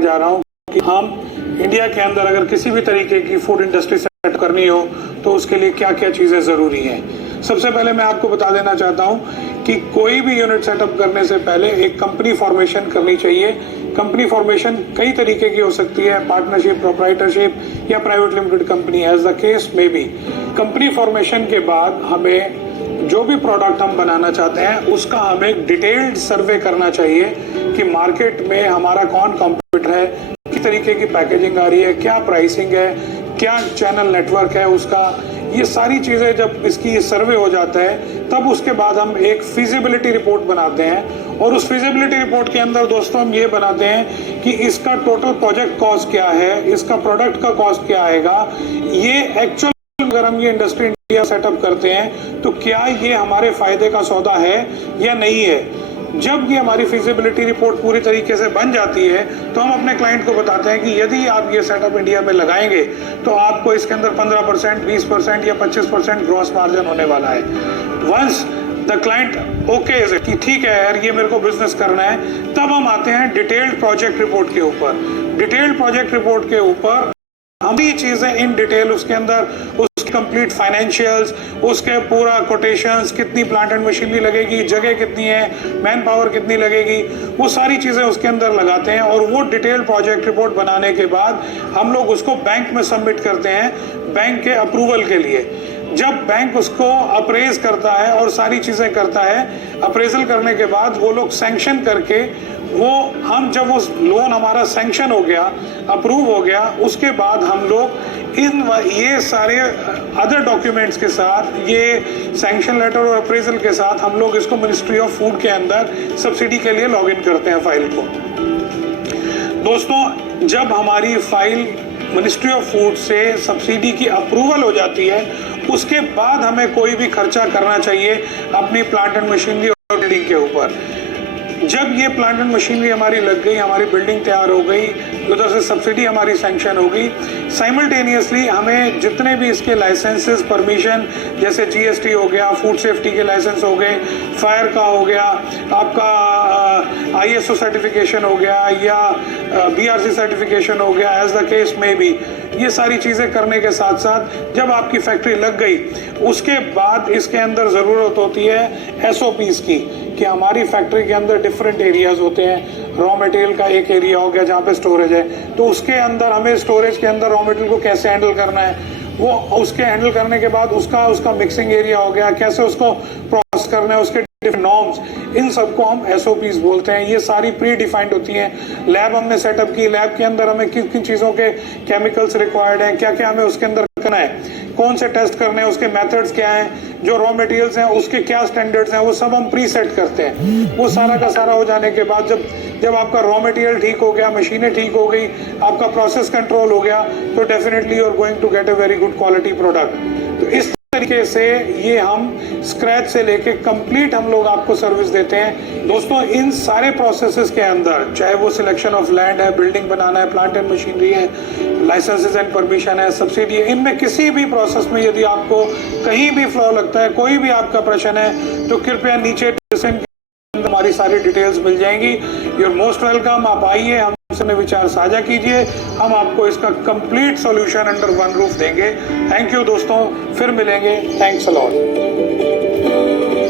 जा रहा हूँ कि हम इंडिया के अंदर अगर किसी भी तरीके की फूड इंडस्ट्री सेट करनी हो तो उसके लिए क्या क्या चीज़ें ज़रूरी हैं। सबसे पहले मैं आपको बता देना चाहता हूँ कि कोई भी यूनिट सेटअप करने से पहले एक कंपनी फॉर्मेशन करनी चाहिए। कंपनी फॉर्मेशन कई तरीके की हो सकती है, पार्टनरशिप, प्रोप्राइटरशिप या private limited company, as the case में भी। कंपनी फॉर्मेशन के बाद हमें जो भी प्रोडक्ट हम बनाना चाहते हैं उसका हमें डिटेल्ड सर्वे करना चाहिए कि मार्केट में हमारा कौन कॉम्पिटिटर है, किस तरीके की पैकेजिंग आ रही है, क्या प्राइसिंग है, क्या चैनल नेटवर्क है उसका। ये सारी चीज़ें जब इसकी सर्वे हो जाता है तब उसके बाद हम एक फिजिबिलिटी रिपोर्ट बनाते हैं और उस फिजिबिलिटी रिपोर्ट के अंदर दोस्तों हम ये बनाते हैं कि इसका टोटल प्रोजेक्ट कॉस्ट क्या है, इसका प्रोडक्ट का कॉस्ट क्या आएगा, ये एक्चुअल अगर हम ये इंडस्ट्री इंडिया सेटअप करते हैं तो क्या ये हमारे फायदे का सौदा है या नहीं है। जब ये हमारी फिजिबिलिटी रिपोर्ट पूरी तरीके से बन जाती है तो हम अपने क्लाइंट को बताते हैं कि यदि आप ये सेटअप इंडिया में लगाएंगे तो आपको इसके अंदर 15%, 20% या 25% ग्रॉस मार्जिन होने वाला है। वंस द क्लाइंट ओके कि ठीक है यार ये मेरे को बिजनेस करना है, तब हम आते हैं डिटेल्ड प्रोजेक्ट रिपोर्ट के ऊपर। डिटेल्ड प्रोजेक्ट रिपोर्ट के ऊपर हम ये चीजें इन डिटेल उसके अंदर उसके कंप्लीट फाइनेंशियल्स, उसके पूरा कोटेशंस, कितनी प्लांट एंड मशीनरी लगेगी, जगह कितनी है, मैन पावर कितनी लगेगी, वो सारी चीजें उसके अंदर लगाते हैं। और वो डिटेल प्रोजेक्ट रिपोर्ट बनाने के बाद हम लोग उसको बैंक में सबमिट करते हैं बैंक के अप्रूवल के लिए। जब बैंक उसको अप्रेज करता है और सारी चीजें करता है, अप्रेजल करने के बाद वो लोग सैंक्शन करके वो हम जब वो लोन हमारा सैंक्शन हो गया, अप्रूव हो गया, उसके बाद हम लोग ये सारे अदर डॉक्यूमेंट्स के साथ, ये सैंक्शन लेटर और अप्रेजल के साथ हम लोग इसको मिनिस्ट्री ऑफ फूड के अंदर सब्सिडी के लिए लॉग इन करते हैं फाइल को। दोस्तों जब हमारी फाइल मिनिस्ट्री ऑफ फूड से सब्सिडी की अप्रूवल हो जाती है उसके बाद हमें कोई भी खर्चा करना चाहिए अपनी प्लांट एंड मशीनरी और बिल्डिंग के ऊपर। जब ये प्लांट एंड मशीनरी हमारी लग गई, हमारी बिल्डिंग तैयार हो गई, उधर से सब्सिडी हमारी सैंक्शन हो गई, साइमल्टेनियसली हमें जितने भी इसके लाइसेंसेस, परमिशन, जैसे जीएसटी हो गया, फूड सेफ्टी के लाइसेंस हो गए, फायर का हो गया, आपका आईएसओ सर्टिफिकेशन हो गया या बीआरसी सर्टिफिकेशन हो गया, एज द केस में भी, ये सारी चीज़ें करने के साथ साथ जब आपकी फैक्ट्री लग गई उसके बाद इसके अंदर ज़रूरत होती है एसओपीज़ की, कि हमारी फैक्ट्री के अंदर डिफरेंट एरियाज होते हैं। रॉ मटेरियल का एक एरिया हो गया जहाँ पे स्टोरेज है, तो उसके अंदर हमें स्टोरेज के अंदर रॉ मटेरियल को कैसे हैंडल करना है, वो उसके हैंडल करने के बाद उसका मिक्सिंग एरिया हो गया, कैसे उसको प्रोसेस करना है, उसके डिफरेंट नॉर्म्स, इन सबको हम एसओपीज बोलते हैं। ये सारी प्री डिफाइंड होती हैं। लैब हमने सेटअप की, लैब के अंदर हमें किन किन चीज़ों के केमिकल्स रिक्वायर्ड हैं, क्या क्या हमें उसके अंदर करना है, कौन से टेस्ट करने हैं, उसके मेथड्स क्या हैं, जो रॉ मटेरियल्स हैं उसके क्या स्टैंडर्ड्स हैं, वो सब हम प्री सेट करते हैं। वो सारा का सारा हो जाने के बाद जब आपका रॉ मटेरियल ठीक हो गया, मशीनें ठीक हो गई, आपका प्रोसेस कंट्रोल हो गया, तो definitely you are going to get a very good quality product. तो इस तरीके से ये हम स्क्रैच से लेके कंप्लीट हम लोग आपको सर्विस देते हैं। दोस्तों इन सारे प्रोसेसेस के अंदर, चाहे वो सिलेक्शन ऑफ लैंड है, बिल्डिंग बनाना है, प्लांट एंड मशीनरी है, लाइसेंसेस एंड परमिशन है, सब्सिडी है, इनमें किसी भी प्रोसेस में यदि आपको कहीं भी फ्लॉ लगता है, कोई भी आपका प्रश्न है, तो कृपया नीचे हमारी सारी डिटेल्स मिल जाएंगी। You are most welcome. आप आइए, हमसे अपने विचार साझा कीजिए, हम आपको इसका complete solution under one roof देंगे। थैंक यू दोस्तों, फिर मिलेंगे। Thanks a lot.